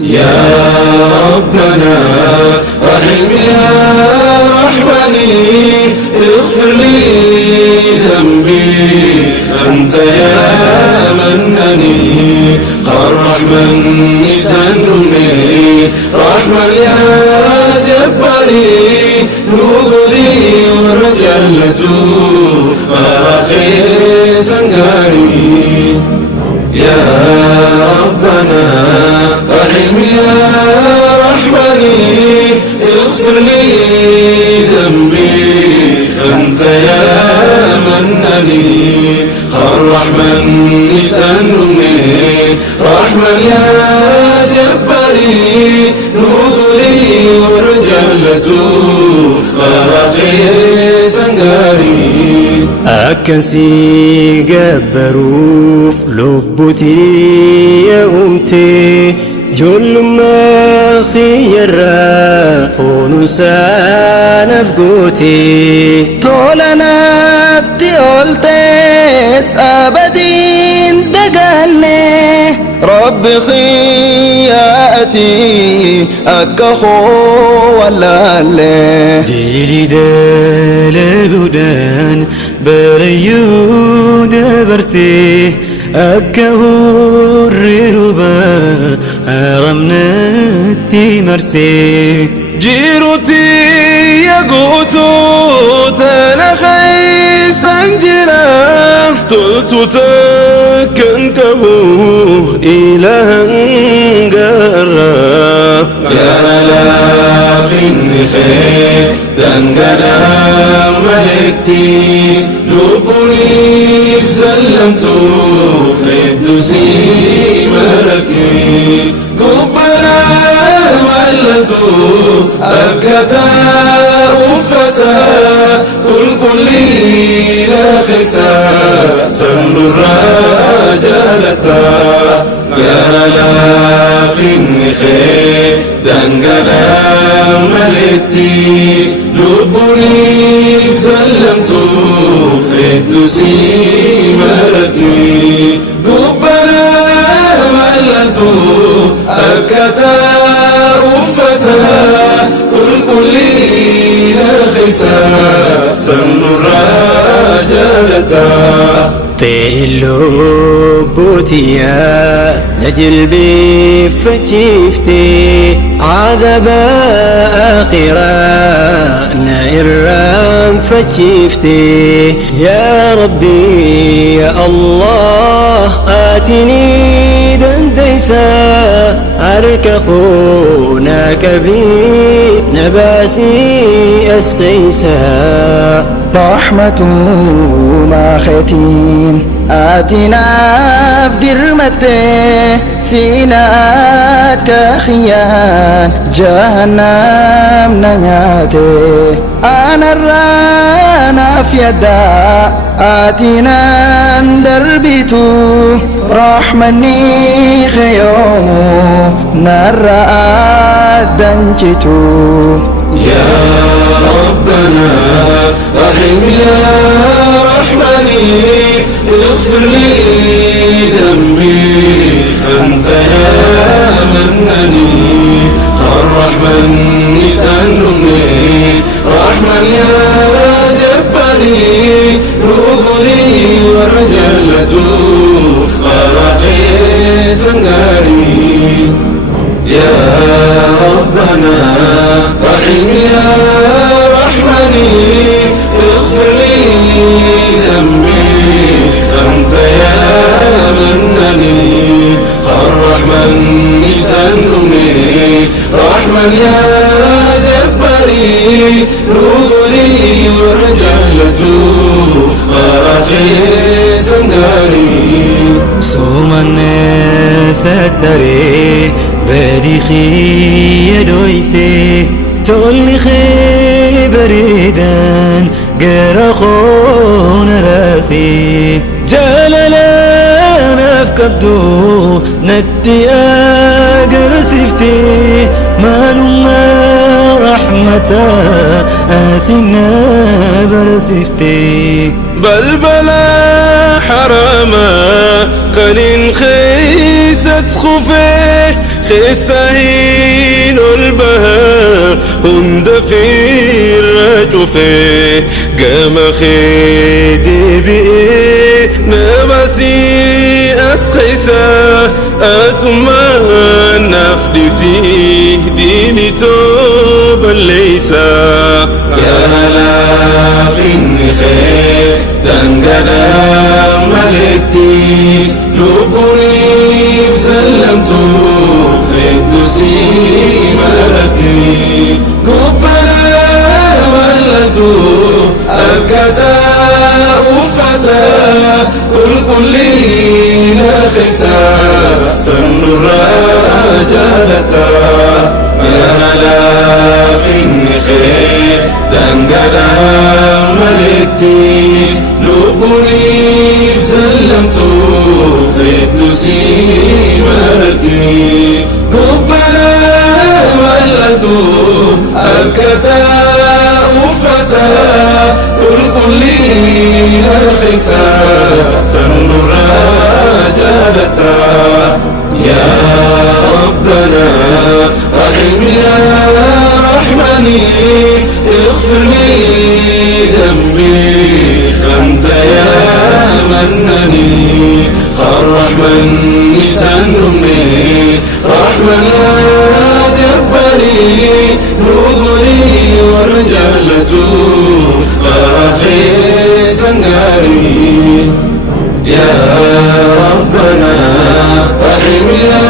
يا ربنا رحم يا رحمني اغفر لي ذنبي أنت يا منني الرحمن سنمي رحمن يا جباري نوري ورجلته فاخي سنغاري يا ربنا رحم يا رحمني اغفر لي ذنبي أنت يا منني الرحمن سنمي رحمن يا جباري نوري ورجلته فاخي سنغاري أكنسي جبروف لبتي يا أمتي جل ما خيرا خونسان فقوتي طولنا تقولتس أبدين دقالي رب خياتي أكخو ولا لي ديلي دالقودان بريو دبرسي أكهور ربا رمنتي مرسي جيروتي يقوتو تنخي سنجرا تلتو تكنكبو إلهن قرا قرلا في النخي دنقلا ملكتي لبني سلمتو قدسي ملكي قبلا ولتو أبكتا أفتا كل لا خسا سن الرجالتا قرلا في النخي دنقلا ملكتي لبني سلمتو قدسي ملكي قبلا ولتو أبكتا أفتا كل لا خسا سن الرجالتا تيلو بوتيا نجلبي فشيفتي عذاب آخرا نائرام فشيفتي يا ربي يا الله آتني دنديسا أركخونا كبي نباسي أسقيسا رحمة ما ختين آتنا في درمته سيناك خيان جهنم نياته أنا الرانا في يدا آتنا دربيتو رحمني خيو نرى دنجتو يا ربنا رحم يا رحمني اغفر لي ذنبي أنت يا منني الرحمن سنمي رحمن يا جباري نوري ورجلته فاخي سنغاري يا ربنا رحم يا رحمني اغفر لي ذنبي أنت يا منني الرحمن سنمي رحمن يا جباري نوري ورجلته فاخي سنغاري سومن ستري بديخي يدويسي تولي خي بريدان قرخون راسي جلالنا في كبدو ندي أقر سفتي ما متى آسنا برسفتي بلبلا حراما خلين خيست خفيه خساهين البهاء هند في الرجفه قام خيدي بيه نبسي أسخيسا أتما نفدسي ديني توبا ليسا يا هلا في النخير دنقنا ملتي لبني سلمتو ردسي ملتي قبنا ولتو أبكتا أفتا كل لينا خيسا سن الرجالتا يا هلا في النخير دنقنا ملتي لبني سلمتو ردسي ملتي قبنا ولتو أبكتا أفتا كل لينا خيسا سن الرجالتا يا ربنا رحم يا رحمني اغفر لي ذنبي أنت يا منني الرحمن سنمي رحمن يا جبري نوري ورجالته أخي سنغاري يا ربنا رحم يا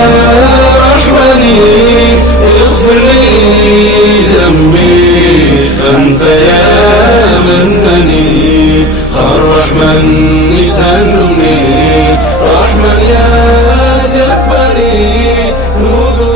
رحمني اغفر لي ذنبي أنت يا منني